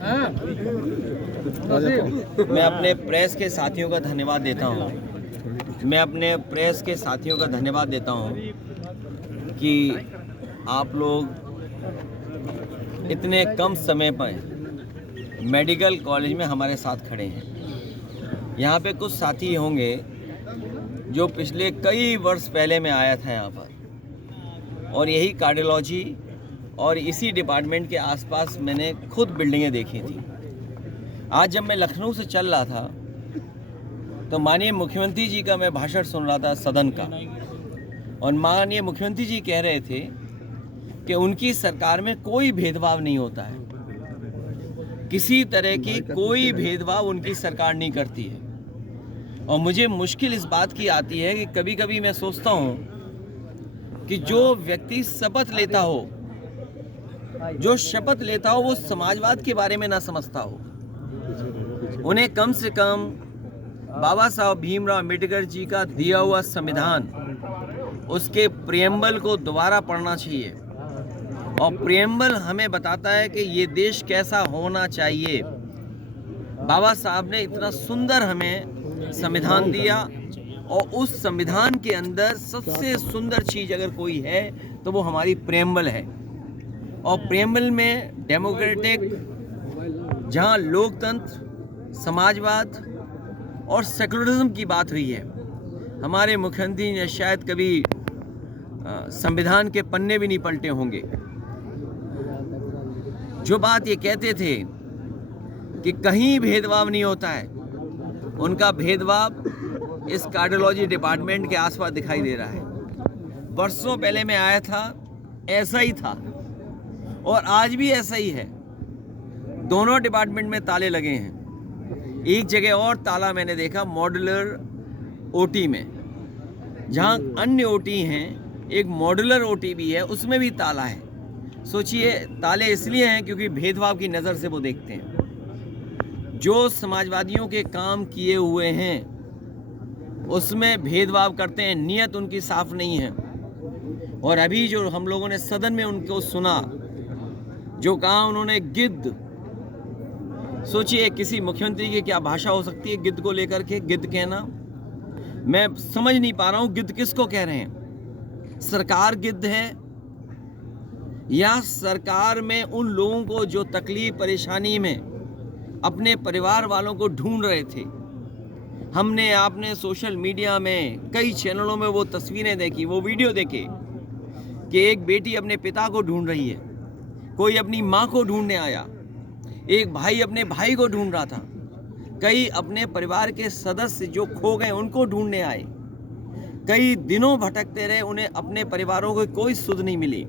मैं अपने प्रेस के साथियों का धन्यवाद देता हूं। कि आप लोग इतने कम समय पर मेडिकल कॉलेज में हमारे साथ खड़े हैं। यहाँ पे कुछ साथी होंगे जो पिछले कई वर्ष पहले मैं आया था यहाँ पर, और यही कार्डियोलॉजी और इसी डिपार्टमेंट के आसपास मैंने खुद बिल्डिंगें देखी थी। आज जब मैं लखनऊ से चल रहा था तो माननीय मुख्यमंत्री जी का मैं भाषण सुन रहा था सदन का, और माननीय मुख्यमंत्री जी कह रहे थे कि उनकी सरकार में कोई भेदभाव नहीं होता है, किसी तरह की कोई भेदभाव उनकी सरकार नहीं करती है। और मुझे मुश्किल इस बात की आती है कि कभी कभी मैं सोचता हूँ कि जो व्यक्ति शपथ लेता हो वो समाजवाद के बारे में ना समझता हो। उन्हें कम से कम बाबा साहब भीमराव अम्बेडकर जी का दिया हुआ संविधान, उसके प्रियम्बल को दोबारा पढ़ना चाहिए। और प्रियम्बल हमें बताता है कि ये देश कैसा होना चाहिए। बाबा साहब ने इतना सुंदर हमें संविधान दिया, और उस संविधान के अंदर सबसे सुंदर चीज़ अगर कोई है तो वो हमारी प्रियम्बल है। और प्रियम्बल में डेमोक्रेटिक, जहाँ लोकतंत्र, समाजवाद और सेकुलरिज्म की बात हुई है। हमारे मुख्यमंत्री ने शायद कभी संविधान के पन्ने भी नहीं पलटे होंगे। जो बात ये कहते थे कि कहीं भेदभाव नहीं होता है, उनका भेदभाव इस कार्डियोलॉजी डिपार्टमेंट के आसपास दिखाई दे रहा है। वर्षों पहले मैं आया था, ऐसा ही था, और आज भी ऐसा ही है। दोनों डिपार्टमेंट में ताले लगे हैं। एक जगह और ताला मैंने देखा मॉड्यूलर ओटी में, जहां अन्य ओटी हैं, एक मॉड्यूलर ओटी भी है, उसमें भी ताला है। सोचिए, ताले इसलिए हैं क्योंकि भेदभाव की नज़र से वो देखते हैं। जो समाजवादियों के काम किए हुए हैं उसमें भेदभाव करते हैं, नीयत उनकी साफ नहीं है। और अभी जो हम लोगों ने सदन में उनको सुना, जो कहा उन्होंने गिद्ध, सोचिए किसी मुख्यमंत्री की क्या भाषा हो सकती है गिद्ध को लेकर के। गिद्ध कहना, मैं समझ नहीं पा रहा हूं गिद्ध किसको कह रहे हैं। सरकार गिद्ध है, या सरकार में उन लोगों को जो तकलीफ परेशानी में अपने परिवार वालों को ढूंढ रहे थे। हमने आपने सोशल मीडिया में कई चैनलों में वो तस्वीरें देखी, वो वीडियो देखे कि एक बेटी अपने पिता को ढूंढ रही है, कोई अपनी माँ को ढूंढने आया, एक भाई अपने भाई को ढूंढ रहा था, कई अपने परिवार के सदस्य जो खो गए उनको ढूंढने आए। कई दिनों भटकते रहे, उन्हें अपने परिवारों को कोई सुध नहीं मिली।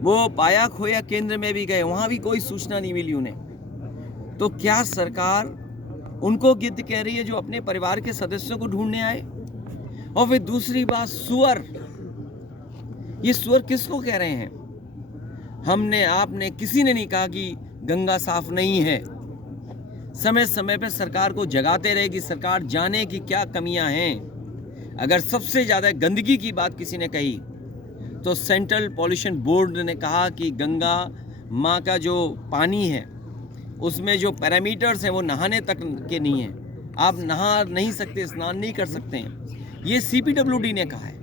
वो पाया खोया केंद्र में भी गए, वहाँ भी कोई सूचना नहीं मिली उन्हें। तो क्या सरकार उनको गिद्ध कह रही है जो अपने परिवार के सदस्यों को ढूंढने आए? और फिर दूसरी बात, सुअर। ये सुअर किसको कह रहे हैं? हमने आपने किसी ने नहीं कहा कि गंगा साफ नहीं है। समय समय पर सरकार को जगाते रहे कि सरकार जाने की क्या कमियां हैं। अगर सबसे ज़्यादा गंदगी की बात किसी ने कही तो सेंट्रल पॉल्यूशन बोर्ड ने कहा कि गंगा माँ का जो पानी है उसमें जो पैरामीटर्स हैं वो नहाने तक के नहीं हैं। आप नहा नहीं सकते, स्नान नहीं कर सकते हैं। ये CPWD ने कहा है।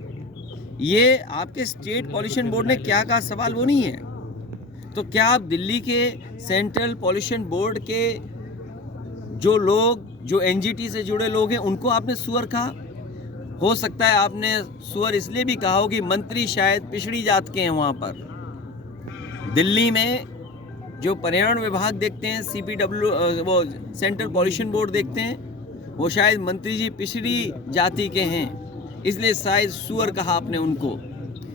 ये आपके स्टेट पॉल्यूशन बोर्ड ने क्या कहा, सवाल वो नहीं है। तो क्या आप दिल्ली के सेंट्रल पॉल्यूशन बोर्ड के जो लोग, जो NGT से जुड़े लोग हैं, उनको आपने सुअर कहा? हो सकता है आपने सुअर इसलिए भी कहा हो कि मंत्री शायद पिछड़ी जात के हैं। वहाँ पर दिल्ली में जो पर्यावरण विभाग देखते हैं, वो सेंट्रल पॉल्यूशन बोर्ड देखते हैं, वो शायद मंत्री जी पिछड़ी जाति के हैं, इसलिए शायद सुअर कहा आपने उनको।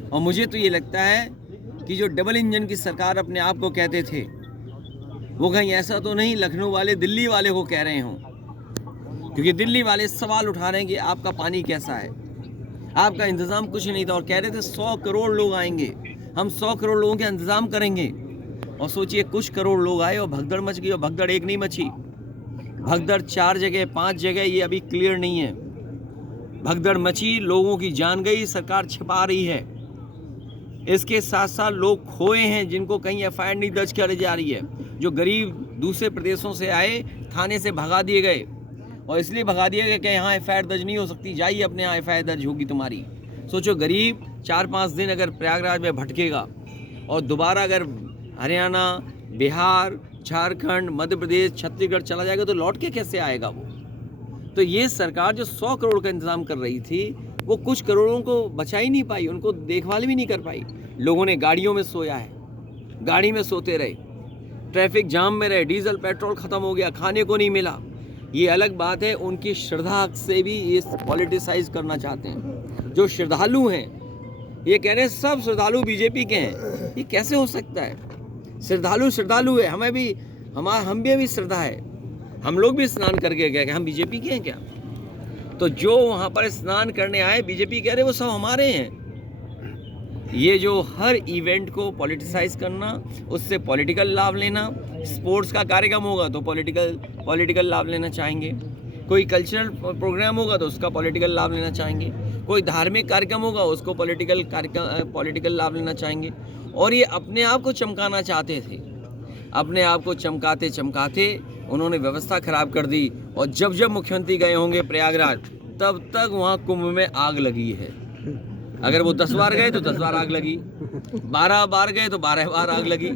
और मुझे तो ये लगता है कि जो डबल इंजन की सरकार अपने आप को कहते थे, वो कहीं ऐसा तो नहीं लखनऊ वाले दिल्ली वाले को कह रहे हों। क्योंकि दिल्ली वाले सवाल उठा रहे हैं कि आपका पानी कैसा है, आपका इंतज़ाम कुछ नहीं था। और कह रहे थे 100 करोड़ लोग आएंगे, हम 100 करोड़ लोगों के इंतज़ाम करेंगे। और सोचिए कुछ करोड़ लोग आए और भगदड़ मच गई। और भगदड़ एक नहीं मची, भगदड़ 4 जगह 5 जगह, ये अभी क्लियर नहीं है। भगदड़ मची, लोगों की जान गई, सरकार छिपा रही है। इसके साथ साथ लोग खोए हैं जिनको कहीं FIR नहीं दर्ज करी जा रही है। जो गरीब दूसरे प्रदेशों से आए थाने से भगा दिए गए, और इसलिए भगा दिया गया कि यहाँ एफआईआर दर्ज नहीं हो सकती, जाइए अपने यहाँ एफआईआर दर्ज होगी तुम्हारी। सोचो गरीब 4-5 दिन अगर प्रयागराज में भटकेगा और दोबारा अगर हरियाणा, बिहार, झारखंड, मध्य प्रदेश, छत्तीसगढ़ चला जाएगा तो लौट के कैसे आएगा वो। तो ये सरकार जो 100 करोड़ का इंतजाम कर रही थी वो कुछ करोड़ों को बचा ही नहीं पाई, उनको देखभाल भी नहीं कर पाई। लोगों ने गाड़ियों में सोया है, गाड़ी में सोते रहे, ट्रैफिक जाम में रहे, डीजल पेट्रोल ख़त्म हो गया, खाने को नहीं मिला। ये अलग बात है, उनकी श्रद्धा से भी ये पॉलिटिसाइज करना चाहते हैं। जो श्रद्धालु हैं ये कह रहे हैं सब श्रद्धालु बीजेपी के हैं, ये कैसे हो सकता है? श्रद्धालु है, हम भी श्रद्धा है, हम लोग भी स्नान करके गए, हम बीजेपी के हैं क्या? तो जो वहाँ पर स्नान करने आए बीजेपी कह रहे वो सब हमारे हैं। ये जो हर इवेंट को पॉलिटिसाइज करना, उससे पॉलिटिकल लाभ लेना, स्पोर्ट्स का कार्यक्रम होगा तो पॉलिटिकल लाभ लेना चाहेंगे, कोई कल्चरल प्रोग्राम होगा तो उसका पॉलिटिकल लाभ लेना चाहेंगे, कोई धार्मिक कार्यक्रम होगा उसको पॉलिटिकल लाभ लेना चाहेंगे। और ये अपने आप को चमकाना चाहते थे। अपने आप को चमकाते चमकाते उन्होंने व्यवस्था खराब कर दी, और जब जब मुख्यमंत्री गए होंगे प्रयागराज तब तक वहाँ कुंभ में आग लगी है। अगर वो 10 बार गए तो 10 बार आग लगी, 12 बार गए तो 12 बार आग लगी,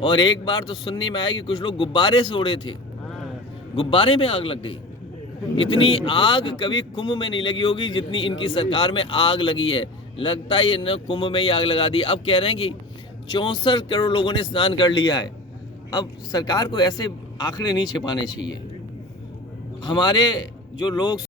और एक बार तो सुनने में आया कि कुछ लोग गुब्बारे से उड़े थे, गुब्बारे में आग लग गई। इतनी आग कभी कुंभ में नहीं लगी होगी जितनी इनकी सरकार में आग लगी है। लगता है ये न कुंभ में ही आग लगा दी। अब कह रहे हैं कि 64 करोड़ लोगों ने स्नान कर लिया है। अब सरकार को ऐसे आंकड़े नहीं छिपाने चाहिए। हमारे जो लोग